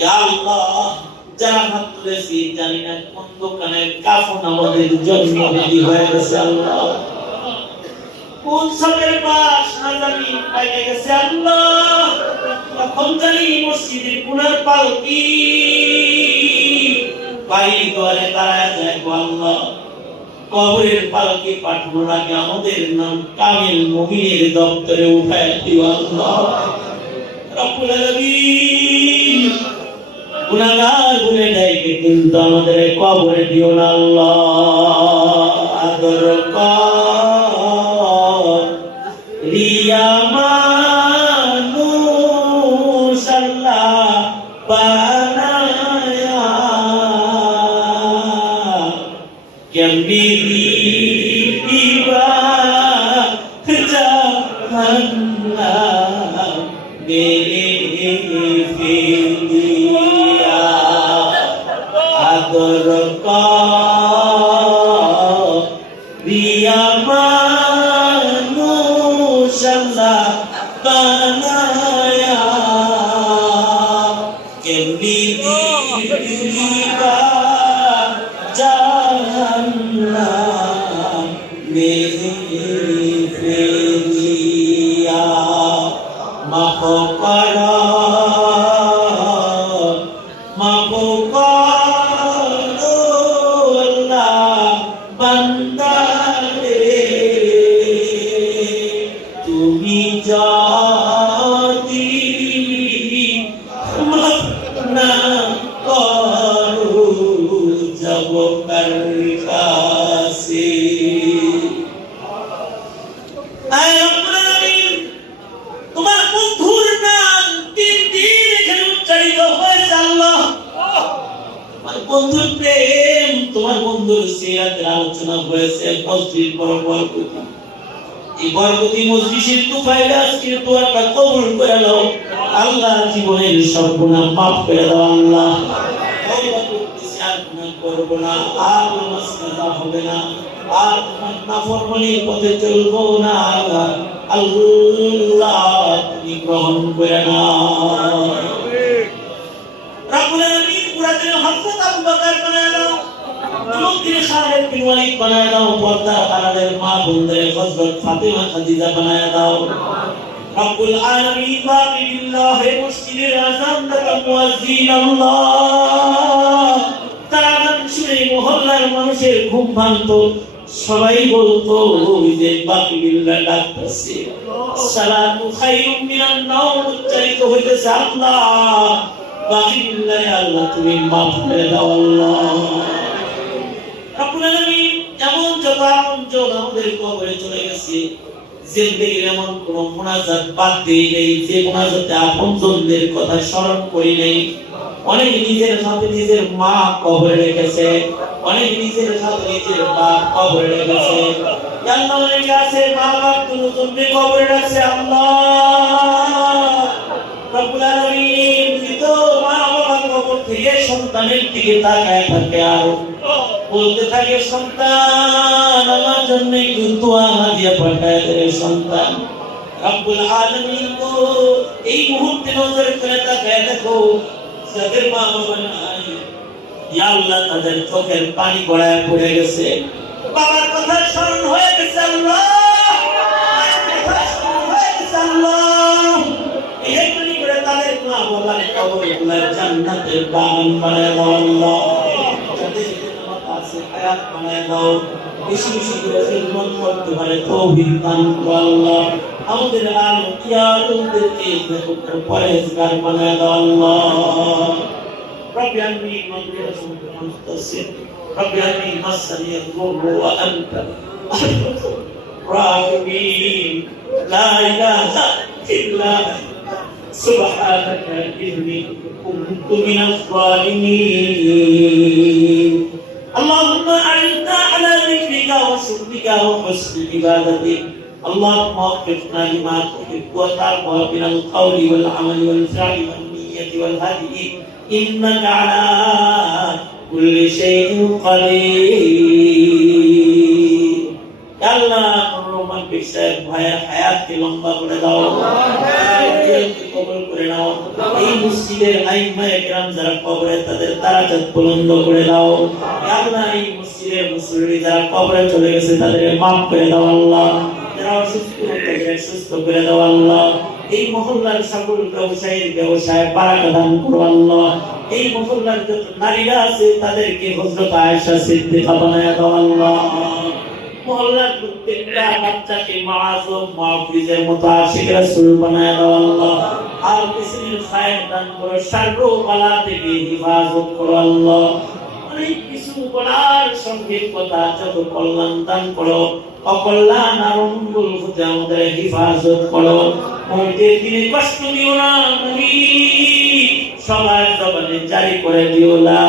ইয়া আল্লাহ, যারা হাত তুলেছি জানি না কোন দোকানের কাফন আমাদের জন্য রেডি হয়ে গেছে আল্লাহ, কোন সবের পাশ না জানি পাইয়ে গেছে আল্লাহ, এখন জানি মসজিদের পুনার পালকি বাড়ির দুয়ারে দাঁড়ায় যায় গো আল্লাহ, কবরের পালকি পাঠানোর আগে আমাদের নাম কামিল মুমিনের দপ্তরে উঠায় দিও আল্লাহ রব্বুল আলামিন। গুনাহগার গুনে দেয়কে কিন্তু আমাদের কবরে দিও না আল্লাহ, আদর কর রিয়া মানুষ আল্লাহ বানায়া, কেমনি দিবা জাহান্নাম মেরে ফেলিয়া, আদর কর রিয়া মানুষ আল্লাহ বানায়া, কেমনি দিবা জাহান্নাম মেরে ফেলিয়া, মাফ কর মাফ কর আল্লাহ বান্দারে, তুমি যদি মাফ না করো যাব কার কাছে। তোমার বন্ধুর নাম 3 দিন এখানে উচ্চারিত হয়েছে আল্লাহ, তোমার বন্ধুর প্রেম, তোমার বন্ধুর সিরাতের আলোচনা হয়েছে মসজিদ বড় বরকতি, এই বরকতি মজলিসের তুফাইলে আজকে দোয়াটা কবুল করে নাও আল্লাহ, জীবনের সব গুনাহ মাফ করে দাও আল্লাহ, তওবা করতেছি আর গুনাহ করব না, আর মাসকাতা হবে না, আর নাফরমানির পথে চলবো না আল্লাহ, তুমি গ্রহণ করে নাও রব্বুল আলামিন। পুরাতন হযরত আবু বকর বানায় দাও, যুবকদের খালেদ বিন ওয়ালিদ বানায় দাও, পর্দা আড়ালের মা বোনদের হযরত ফাতেমা খাদিজা বানায় দাও রব্বুল আলামিন। বাকি বিল্লাহ মসজিদের আযান দাতা মুয়াজ্জিন আল্লাহ, তারা আযান শুনে মহল্লার মানুষের ঘুম ভাঙতো, সবাই বলতো ওই যে বাকি বিল্লাহ ডাকতেছে, সালাতু খায়রুম মিনান নাওম উচ্চারিত হইতেছে আল্লাহ, বাকি বিল্লাহ আল্লাহ তুমি মাফ করে দাও আল্লাহ রব্বুল আলামিন। এমন যত আপনজন আমাদের কবরে চলে গেছে, জিন্দেগির এমন কোন মুনাজাত বাদ দেই নেই যে মুনাজাতে আপনজনদের কথা স্মরণ করি নেই। অনেক নিজের সাথে নিজের মা কবরে রেখেছে, অনেক নিজের সাথে নিজের বাপ কবরে রেখেছে, আল্লাহ অনেকে আছে মা বাপ দুজনকে কবরে রাখছে আল্লাহ রব্বুল আলামিন। তো মা বাবা কবর থেকে সন্তানের দিকে তাকায় থাকে আর বলতে থাকে, সন্তান আমার জন্য একটু দোয়া হাদিয়া পাঠায় দে সন্তান। রব্বুল আলামিন তো এই মুহূর্তে নজর করে তাকায় দেখো, যাদের মা বাবা নাই ইয়া আল্লাহ তাদের চোখের পানি গড়ায় পড়ে গেছে, বাবার কথা স্মরণ হয়ে গেছে আল্লাহ, মায়ের কথা স্মরণ হয়ে গেছে আল্লাহ, এই পানি করে তাদের মা বাবার কবরগুলোর জান্নাতের বাগান বানায় দাও আল্লাহ, যাদের আছে হায়াত বানায় দাও, বেশি বেশি করে খিদমত করতে পারে তৌফিক দান করো আল্লাহ, আমাদের আলো কিয়ামতকে পরেজগার বানায় দাও আল্লাহ। رب أني مغفرة مختصر، رب أني مسني الضر وأنت أرحم الراحمين، لا إله إلا أنت سبحانك إني كنت من الظالمين. اللهم أعنا على ذكرك وشكرك وحسن عبادتك، اللهم وفقنا لما تحب وترضى من القول والعمل والفعل والنية والهدي، إنك على كل شيء قدير. يا الله رومان بيسر ভাইয়ের হায়াতকে লম্বা করে দাও। জিয়ারতকে কবুল করে নাও এই মসজিদের আইম্মায়ে কেরাম যারা কবরে তাদের দারাজাত বুলন্দ করে দাও ইয়া আল্লাহ এই মসজিদের মুসল্লি যারা কবরে চলে গেছে তাদের মাফ করে দাও আল্লাহ যারা অসুস্থ তাদের সুস্থ করে দাও আল্লাহ এই মহল্লার সকল ব্যবসায় বারাকা দান করো আল্লাহ এই মহল্লার যত নারীরা আছে তাদেরকে হযরত আয়েশা সিদ্দিকা বানায়া দাও আল্লাহ মহল্লার প্রত্যেকটা বাচ্চাকে মাআযুম মাহফিজের মতো আশিক রাসূল বানায়া দাও আল্লাহ আর কিসির খায়ের দান করো শারর বালা থেকে হিফাজত করো আল্লাহ অনেক কিছু বলার সঙ্গে কথা যত কল্যাণ দান করো অকল্যাণ আর অমঙ্গল হতে আমাদের হিফাজত করো মৌতের দিনে কষ্ট দিও না নবী সবার জবানে জারি করে দিও লা